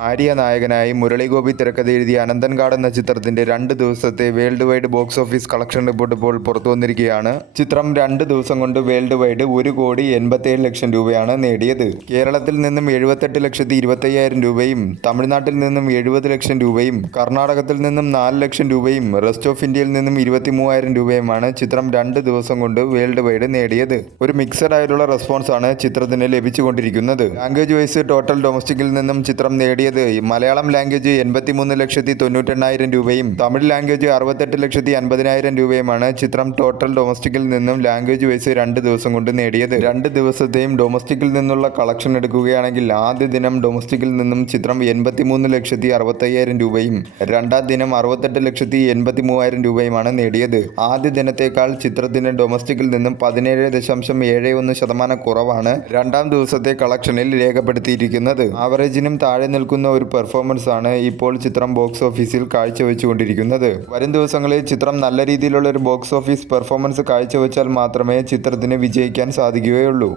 ആര്യ നായകനായി മുരളി ഗോപി തിരക്കഥ എഴുതിയ അനന്തൻകാട് എന്ന ചിത്രത്തിന്റെ 2 ദിവസത്തെ world wide box office collection report ഇപ്പോൾ പുറത്തു വന്നിരിക്കുകയാണ്. ചിത്രം 2 ദിവസം കൊണ്ട് വേൾഡ് വൈഡ് 1,87,00,000 രൂപയാണ് നേടിയത്. കേരളത്തിൽ നിന്നും 78,25,000 രൂപയും തമിഴ്നാട്ടിൽ നിന്നും 70 ലക്ഷം രൂപയും കർണാടകത്തിൽ നിന്നും 4 ലക്ഷം രൂപയും റെസ്റ്റ് ഓഫ് ഇന്ത്യയിൽ നിന്നും 23,000 രൂപയുമാണ് ചിത്രം 2 ദിവസം കൊണ്ട് വേൾഡ് വൈഡ് നേടിയത്. ഒരു മിക്സഡ് ആയിട്ടുള്ള റെസ്പോൺസ് ആണ് ചിത്രത്തിന് ലഭിച്ചുകൊണ്ടിരിക്കുന്നത്. ലാംഗ്വേജ് വൈസ് ടോട്ടൽ ഡൊമസ്റ്റിക്കിൽ നിന്നും ചിത്രം നേടിയത് മലയാളം ലാംഗ്വേജ് 83,98,000 രൂപയും തമിഴ് ലാംഗ്വേജ് 68,50,000 രൂപയുമാണ് ചിത്രം ടോട്ടൽ ഡൊമസ്റ്റിക്കിൽ നിന്നും ലാംഗ്വേജ് വൈസ് 2 ദിവസം കൊണ്ട് നേടിയത്. 2 ദിവസത്തെയും ഡൊമസ്റ്റിക്കിൽ നിന്നുള്ള കളക്ഷൻ എടുക്കുകയാണെങ്കിൽ ആദ്യ ദിനം ഡൊമസ്റ്റിക്കിൽ നിന്നും ചിത്രം 83,65,000 രൂപയും രണ്ടാം ദിനം 68,83,000 രൂപയുമാണ് നേടിയത്. ആദ്യ ദിനത്തേക്കാൾ ചിത്രത്തിന് ഡൊമസ്റ്റിക്കിൽ നിന്നും 17.71% കുറവാണ് രണ്ടാം ദിവസത്തെ കളക്ഷനിൽ രേഖപ്പെടുത്തിയിരിക്കുന്നത്. ആവറേജിനും താഴെ നിൽക്കുന്ന ഒരു പെർഫോമൻസ് ആണ് ഇപ്പോൾ ചിത്രം ബോക്സ് ഓഫീസിൽ കാഴ്ചവെച്ചുകൊണ്ടിരിക്കുന്നത്. വരും ദിവസങ്ങളിൽ ചിത്രം നല്ല രീതിയിലുള്ള ഒരു ബോക്സ് ഓഫീസ് പെർഫോമൻസ് കാഴ്ചവെച്ചാൽ മാത്രമേ ചിത്രത്തിന് വിജയിക്കാൻ സാധിക്കുകയുള്ളൂ.